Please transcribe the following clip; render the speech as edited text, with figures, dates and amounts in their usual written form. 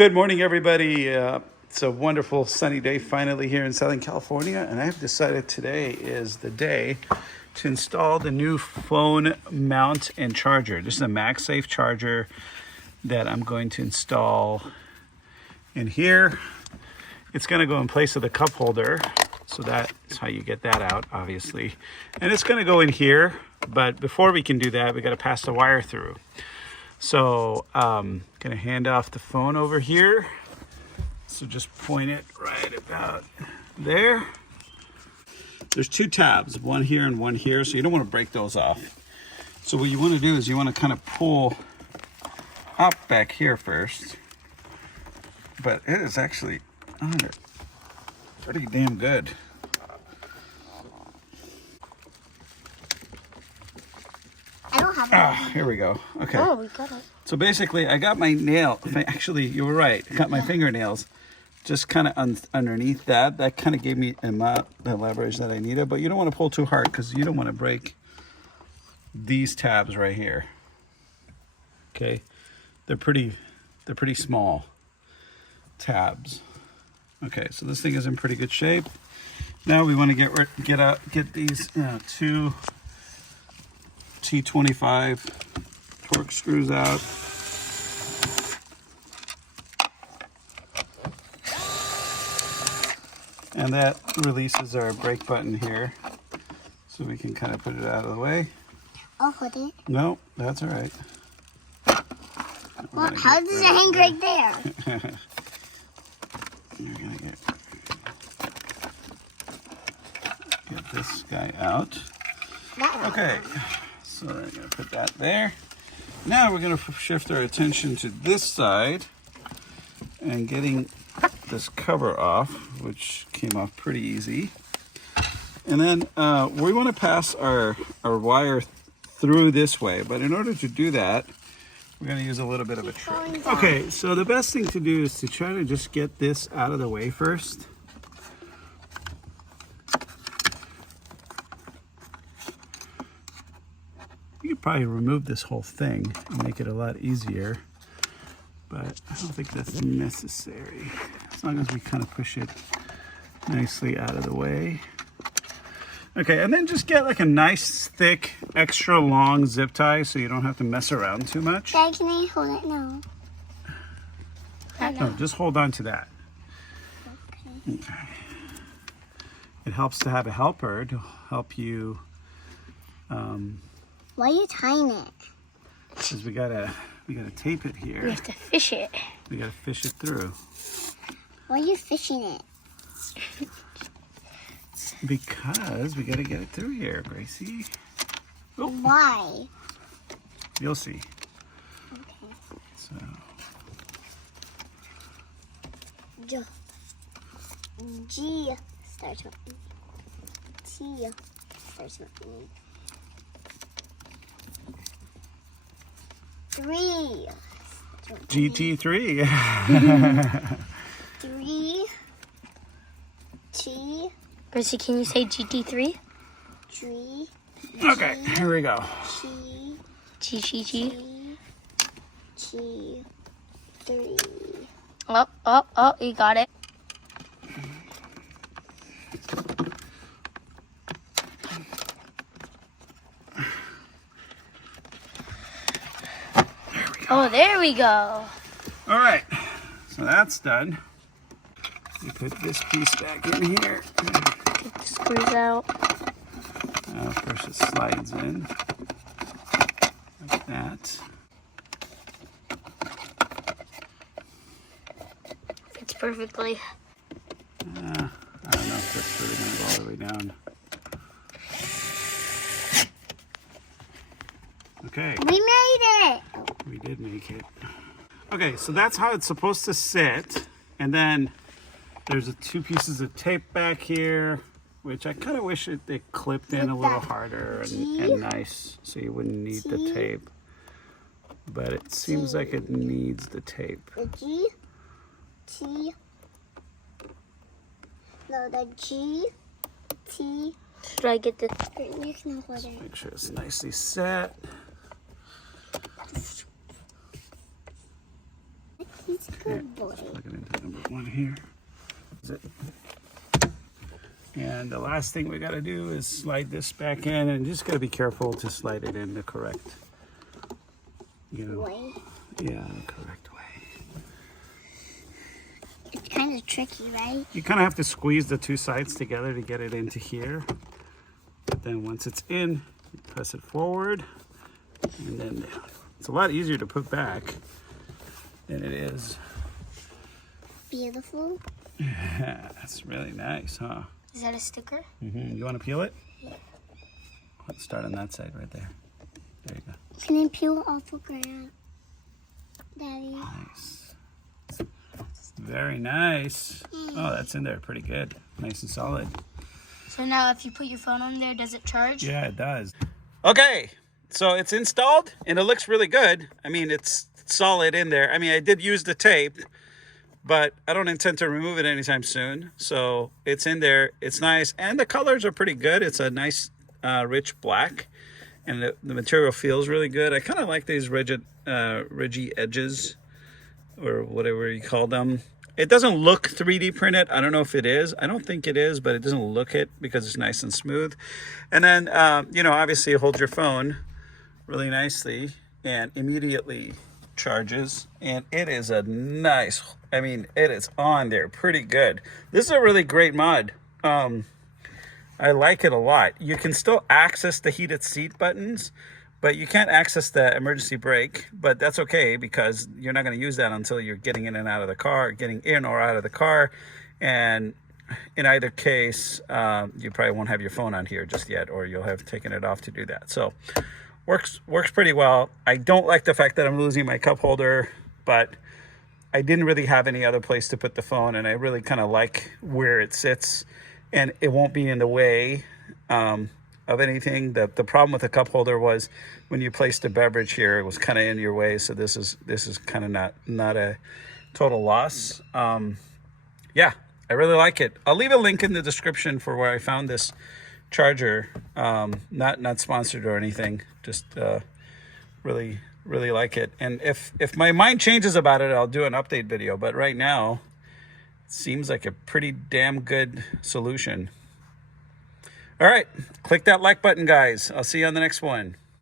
Good morning, everybody. It's a wonderful sunny day finally here in Southern California, and I've decided today is the day to install the new phone mount and charger. This is a MagSafe charger that I'm going to install in here. It's going to go in place of the cup holder, so that's how you get that out, obviously. And it's going to go in here, but before we can do that, we got to pass the wire through. So I'm gonna hand off the phone over here. So just point it right about there. There's two tabs, one here and one here, so you don't want to break those off. So what you want to do is you want to kind of pull up back here first. But it is actually under pretty damn good. Here we go. Okay. Oh, we got it. So basically, I got my nail. Actually, you were right. I got my fingernails just kind of underneath that. That kind of gave me the leverage that I needed. But you don't want to pull too hard because you don't want to break these tabs right here. Okay, they're pretty small tabs. Okay, so this thing is in pretty good shape. Now we want to get these two T25 torque screws out. And that releases our brake button here. So we can kind of put it out of the way. I'll hold it. No, that's all right. Well, how does it hang right there? You're gonna get this guy out. Okay. So I'm going to put that there. Now we're going to shift our attention to this side and getting this cover off, which came off pretty easy. And then we want to pass our wire through this way, but in order to do that, we're going to use a little bit of a trick. Okay, so the best thing to do is to try to just get this out of the way first. You could probably remove this whole thing and make it a lot easier, but I don't think that's necessary. As long as we kind of push it nicely out of the way. Okay, and then just get like a nice, thick, extra long zip tie so you don't have to mess around too much. Dad, can I hold it now? No, just hold on to that. Okay. It helps to have a helper to help you. Why are you tying it? Because we gotta tape it here. We have to fish it. We gotta fish it through. Why are you fishing it? Because we gotta get it through here, Gracie. Oh. Why? You'll see. Okay. So. G starts with E. T starts with E. 3. GT3. 3. T. Gracie, can you say GT3? G. Okay, here we go. G. G. G. 3. Oh, you got it. Oh, there we go. All right, so that's done. We put this piece back in here. Get the screws out. Now, of course, it slides in like that. Fits perfectly. I don't know if that's really going to go all the way down. Okay. We made it! We did make it. Okay, so that's how it's supposed to sit. And then there's two pieces of tape back here, which I kind of wish they clipped in a little harder and nice, so you wouldn't need the tape. But it seems like it needs the tape. The G, T, no, the G, T. Should I get this? You can hold it. Make sure it's nicely set. He's a good boy. Plug it into number 1 here. That's it. And the last thing we got to do is slide this back in, and just got to be careful to slide it in the correct, Way. yeah, the correct way. It's kind of tricky, right? You kind of have to squeeze the 2 sides together to get it into here. But then once it's in, you press it forward, and then it's a lot easier to put back than it is. Beautiful. Yeah, that's really nice, huh? Is that a sticker? You want to peel it? Yeah. Let's start on that side right there. There you go. Can I peel off the ground, Daddy? Nice. Very nice. Oh, that's in there pretty good. Nice and solid. So now if you put your phone on there, does it charge? Yeah, it does. Okay, so it's installed and it looks really good. I mean, it's solid in there. I mean, I did use the tape, but I don't intend to remove it anytime soon. So it's in there. It's nice. And the colors are pretty good. It's a nice, rich black. And the material feels really good. I kind of like these ridgy edges, or whatever you call them. It doesn't look 3D printed. I don't know if it is. I don't think it is, but it doesn't look it because it's nice and smooth. And then, obviously it holds your phone really nicely and immediately charges. And it is a nice, it is on there pretty good. This is a really great mod. I like it a lot. You can still access the heated seat buttons, but you can't access the emergency brake, but that's okay because you're not going to use that until you're getting in and out of the car, getting in or out of the car. And in either case, you probably won't have your phone on here just yet, or you'll have taken it off to do that. So works pretty well. I don't like the fact that I'm losing my cup holder, but I didn't really have any other place to put the phone, and I really kind of like where it sits, and it won't be in the way of anything. The problem with the cup holder was when you placed the beverage here, it was kind of in your way. So this is kind of not a total loss. Yeah, I really like it. I'll leave a link in the description for where I found this charger. Not sponsored or anything. Just really like it. And if my mind changes about it, I'll do an update video. But right now, it seems like a pretty damn good solution. All right, click that like button, guys. I'll see you on the next one.